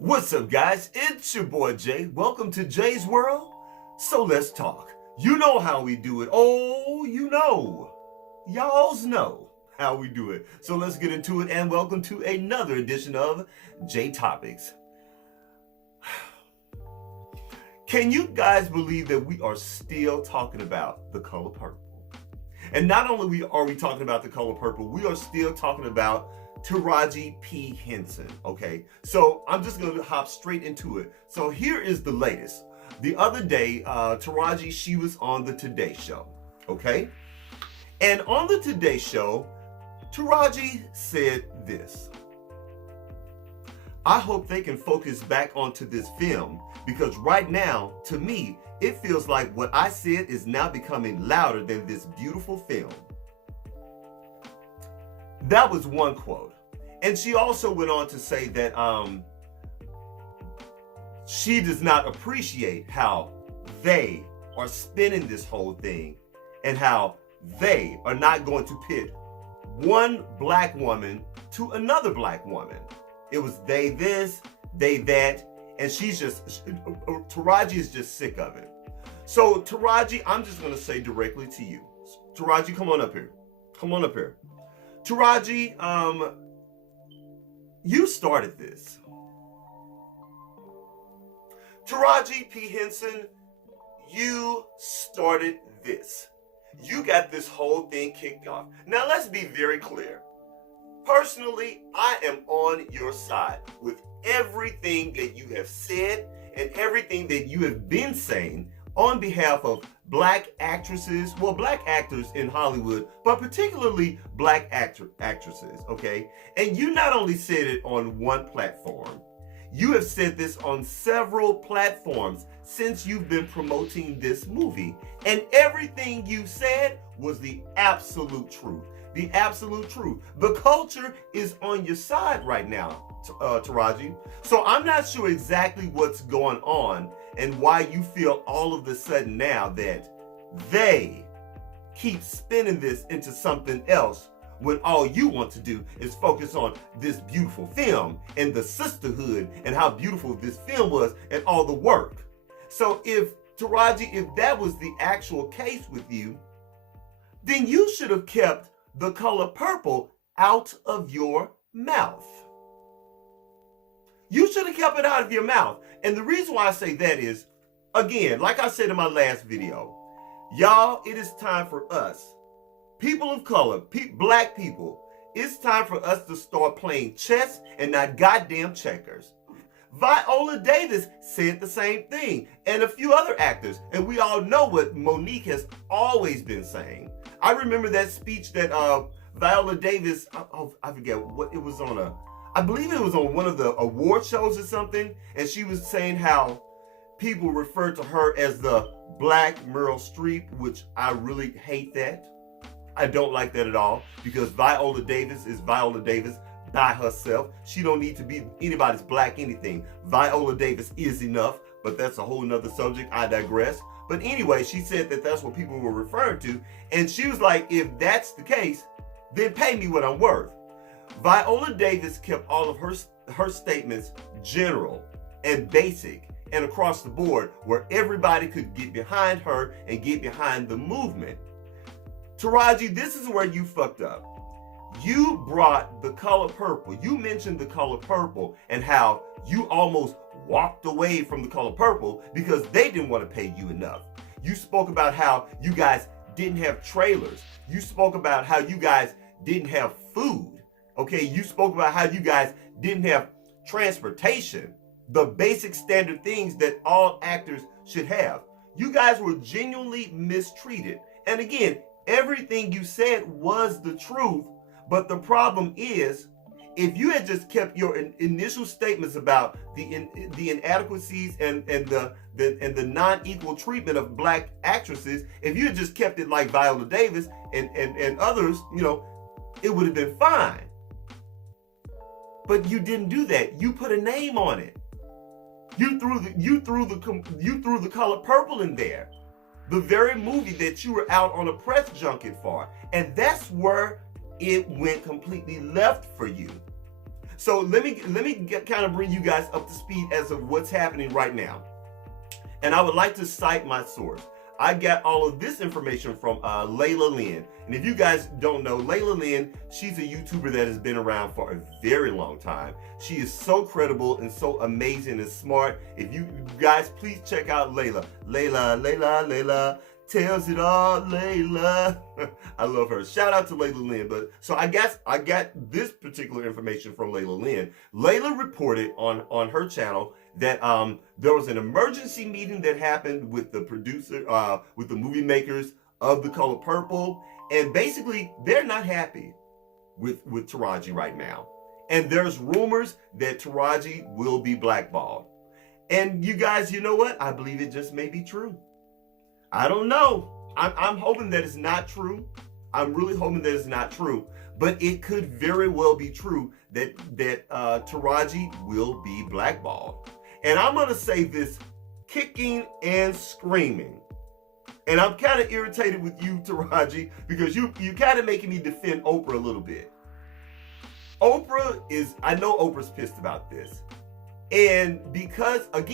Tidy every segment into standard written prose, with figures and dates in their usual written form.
What's up, guys? It's your boy Jay. Welcome to Jay's World. So let's talk. You know how we do it. Oh, you know. Y'alls know how we do it. So let's get into it and welcome to another edition of J Topics. Can you guys believe that we are still talking about the color purple? And not only are we talking about the color purple, we are still talking about Taraji P. Henson, okay? So I'm just gonna hop straight into it. So here is the latest. The other day, Taraji, she was on the Today Show, okay? And on the Today Show, Taraji said this: I hope they can focus back onto this film because right now, to me, it feels like what I said is now becoming louder than this beautiful film. That was one quote. And she also went on to say that she does not appreciate how they are spinning this whole thing and how they are not going to pit one black woman to another black woman. It was they this, they that, and Taraji is just sick of it. So Taraji, I'm just going to say directly to you. Taraji, come on up here. Come on up here. Taraji, you started this. Taraji P. Henson, you started this. You got this whole thing kicked off. Now let's be very clear. Personally, I am on your side with everything that you have said and everything that you have been saying on behalf of black actresses, well, black actors in Hollywood, but particularly black actresses, okay? And you not only said it on one platform, you have said this on several platforms since you've been promoting this movie. And everything you said was the absolute truth. The absolute truth. The culture is on your side right now, Taraji. So I'm not sure exactly what's going on and why you feel all of a sudden now that they keep spinning this into something else when all you want to do is focus on this beautiful film and the sisterhood and how beautiful this film was and all the work. So if Taraji, if that was the actual case with you, then you should have kept the color purple out of your mouth. You should have kept it out of your mouth. And the reason why I say that is, again, like I said in my last video, y'all, it is time for us, people of color, black people, it's time for us to start playing chess and not goddamn checkers. Viola Davis said the same thing, and a few other actors, and we all know what Monique has always been saying. I remember that speech that Viola Davis, I forget what it was on I believe it was on one of the award shows or something, and she was saying how people referred to her as the Black Meryl Streep, which I really hate that. I don't like that at all, because Viola Davis is Viola Davis by herself. She don't need to be anybody's black anything. Viola Davis is enough, but that's a whole nother subject. I digress. But anyway, she said that that's what people were referring to, and she was like, if that's the case, then pay me what I'm worth. Viola Davis kept all of her statements general and basic and across the board where everybody could get behind her and get behind the movement. Taraji, this is where you fucked up. You brought the color purple. You mentioned the color purple and how you almost walked away from the color purple because they didn't want to pay you enough. You spoke about how you guys didn't have trailers. You spoke about how you guys didn't have food. Okay, you spoke about how you guys didn't have transportation, the basic standard things that all actors should have. You guys were genuinely mistreated. And again, everything you said was the truth, but the problem is, if you had just kept your initial statements about the inadequacies and the non-equal treatment of black actresses, if you had just kept it like Viola Davis and others, you know, it would have been fine. But you didn't do that. You put a name on it. You threw the color purple in there, the very movie that you were out on a press junket for, and that's where it went completely left for you. So let me kind of bring you guys up to speed as of what's happening right now. And I would like to cite my source. I got all of this information from Layla Lynn. And if you guys don't know, Layla Lynn, she's a YouTuber that has been around for a very long time. She is so credible and so amazing and smart. If you guys, please check out Layla. Layla tells it all, Layla. I love her. Shout out to Layla Lynn. But so I guess I got this particular information from Layla Lynn. Layla reported on her channel that there was an emergency meeting that happened with the producer, with the movie makers of The Color Purple, and basically they're not happy with Taraji right now. And there's rumors that Taraji will be blackballed. And you guys, you know what? I believe it just may be true. I don't know. I'm hoping that it's not true. I'm really hoping that it's not true. But it could very well be true that Taraji will be blackballed. And I'm going to say this kicking and screaming. And I'm kind of irritated with you, Taraji, because you kind of making me defend Oprah a little bit. I know Oprah's pissed about this. And because when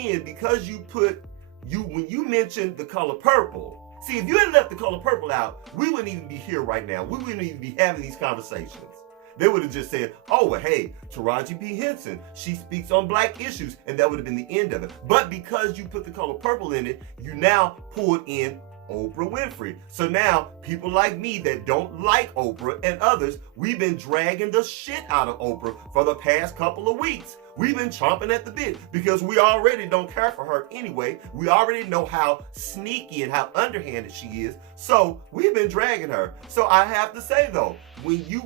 you mentioned The Color Purple, see, if you had left The Color Purple out, we wouldn't even be here right now. We wouldn't even be having these conversations. They would have just said, oh, well, hey, Taraji P. Henson, she speaks on black issues, and that would have been the end of it. But because you put The Color Purple in it, you now pulled in Oprah Winfrey. So now people like me that don't like Oprah and others, we've been dragging the shit out of Oprah for the past couple of weeks. We've been chomping at the bit because we already don't care for her anyway. We already know how sneaky and how underhanded she is. So we've been dragging her. So I have to say though, when you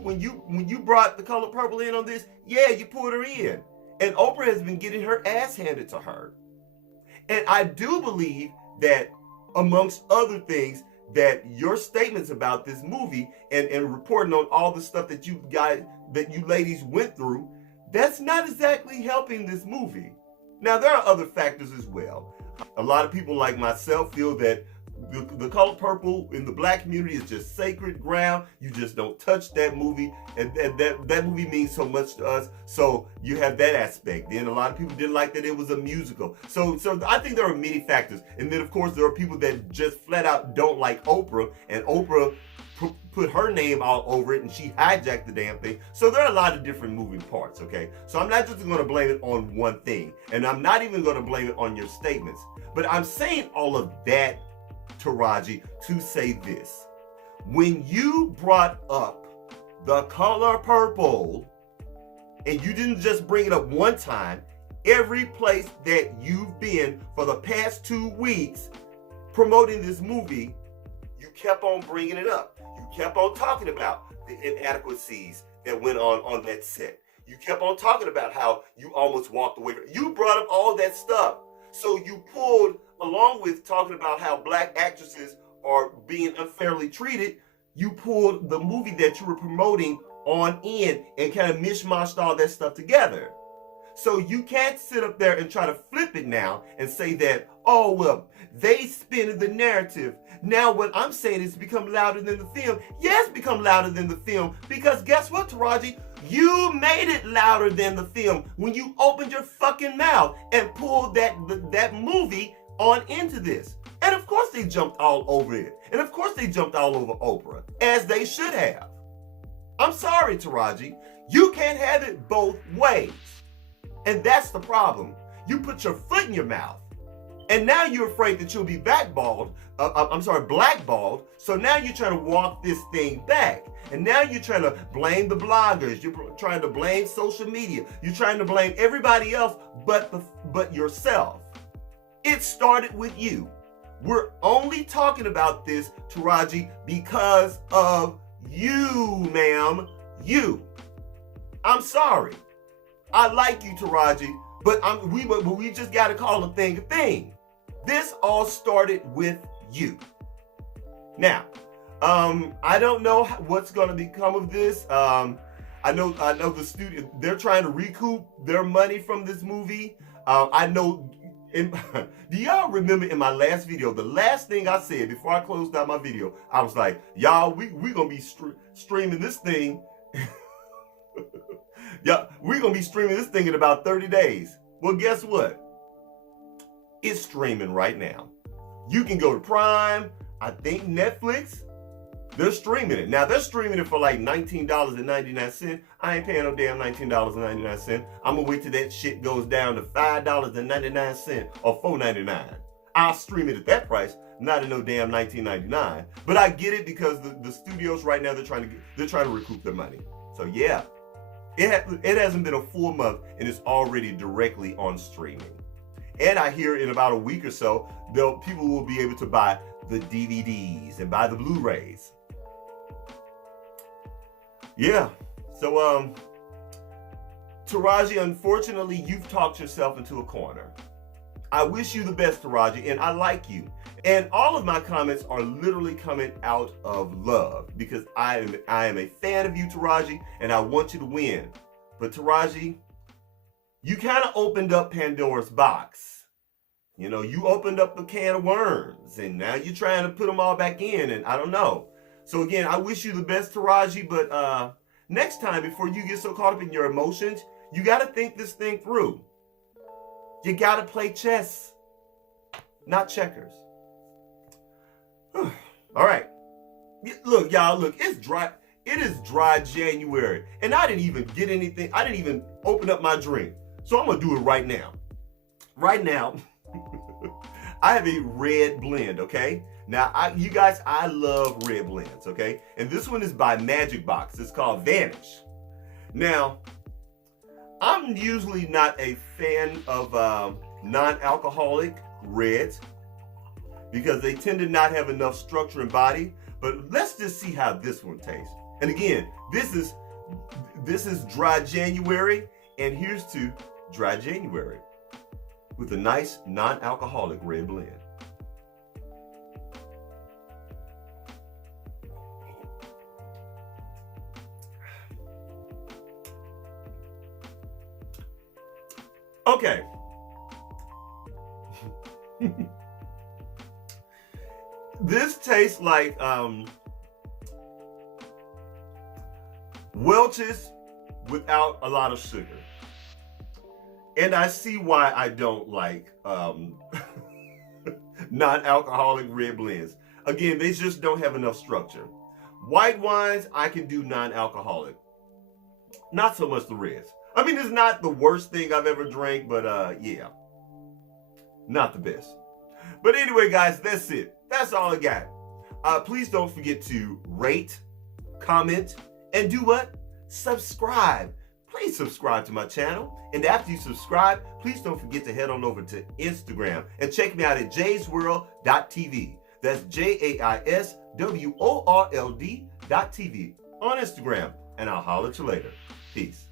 brought The Color Purple in on this, yeah, you pulled her in. And Oprah has been getting her ass handed to her. And I do believe that, amongst other things, that your statements about this movie and reporting on all the stuff that you ladies went through, that's not exactly helping this movie. Now, there are other factors as well. A lot of people like myself feel that The Color Purple in the black community is just sacred ground. You just don't touch that movie, and that movie means so much to us. So you have that aspect. Then a lot of people didn't like that it was a musical. So I think there are many factors. And then of course there are people that just flat out don't like Oprah, and Oprah put her name all over it, and she hijacked the damn thing. So there are a lot of different moving parts, okay? So I'm not just going to blame it on one thing, and I'm not even going to blame it on your statements. But I'm saying all of that, Taraji, to say this. When you brought up The Color Purple, and you didn't just bring it up one time, every place that you've been for the past 2 weeks promoting this movie, you kept on bringing it up. You kept on talking about the inadequacies that went on that set. You kept on talking about how you almost walked away. You brought up all that stuff. So you pulled, along with talking about how black actresses are being unfairly treated, you pulled the movie that you were promoting on in and kind of mishmashed all that stuff together. So you can't sit up there and try to flip it now and say that, oh, well, they spin the narrative. Now what I'm saying is become louder than the film. Yes, become louder than the film, because guess what, Taraji? You made it louder than the film when you opened your fucking mouth and pulled that movie on into this. And of course they jumped all over it. And of course they jumped all over Oprah, as they should have. I'm sorry, Taraji. You can't have it both ways. And that's the problem. You put your foot in your mouth, and now you're afraid that you'll be blackballed. So now you're trying to walk this thing back. And now you're trying to blame the bloggers. You're trying to blame social media. You're trying to blame everybody else but yourself. It started with you. We're only talking about this, Taraji, because of you, ma'am. You. I'm sorry. I like you, Taraji, but we just got to call a thing a thing. This all started with you. Now, I don't know what's going to become of this. I know the studio, they're trying to recoup their money from this movie. I know. Do y'all remember in my last video, the last thing I said before I closed out my video, I was like, y'all, we gonna be streaming this thing. Yeah, We're going to be streaming this thing in about 30 days. Well, guess what? It's streaming right now. You can go to Prime, I think Netflix, they're streaming it. Now, they're streaming it for like $19.99. I ain't paying no damn $19.99. I'm going to wait till that shit goes down to $5.99 or $4.99. I'll stream it at that price, not at no damn $19.99. But I get it because the studios right now, they're trying to recoup their money. So yeah, it hasn't been a full month and it's already directly on streaming. And I hear in about a week or so, people will be able to buy the DVDs and buy the Blu-rays. Yeah, so Taraji, unfortunately, you've talked yourself into a corner. I wish you the best, Taraji, and I like you. And all of my comments are literally coming out of love because I am a fan of you, Taraji, and I want you to win. But Taraji, you kind of opened up Pandora's box. You know, you opened up a can of worms, and now you're trying to put them all back in, and I don't know. So again, I wish you the best, Taraji, but next time, before you get so caught up in your emotions, you got to think this thing through. You got to play chess, not checkers. All right. Look, y'all, look, it's dry. It is dry January, and I didn't even get anything. I didn't even open up my drink. So I'm going to do it right now. Right now, I have a red blend, okay? Now, you guys, I love red blends, okay? And this one is by Magic Box. It's called Vanish. Now, I'm usually not a fan of non-alcoholic reds because they tend to not have enough structure and body. But let's just see how this one tastes. And again, this is dry January, and here's to dry January with a nice non-alcoholic red blend. Okay. This tastes like Welch's without a lot of sugar. And I see why I don't like non-alcoholic red blends. Again, they just don't have enough structure. White wines, I can do non-alcoholic. Not so much the reds. I mean, it's not the worst thing I've ever drank, but yeah, not the best. But anyway, guys, that's it. That's all I got. Please don't forget to rate, comment, and do what? Subscribe. Please subscribe to my channel. And after you subscribe, please don't forget to head on over to Instagram and check me out at JaisWorldtv. That's JaisWorld.tv on Instagram. And I'll holler at you later. Peace.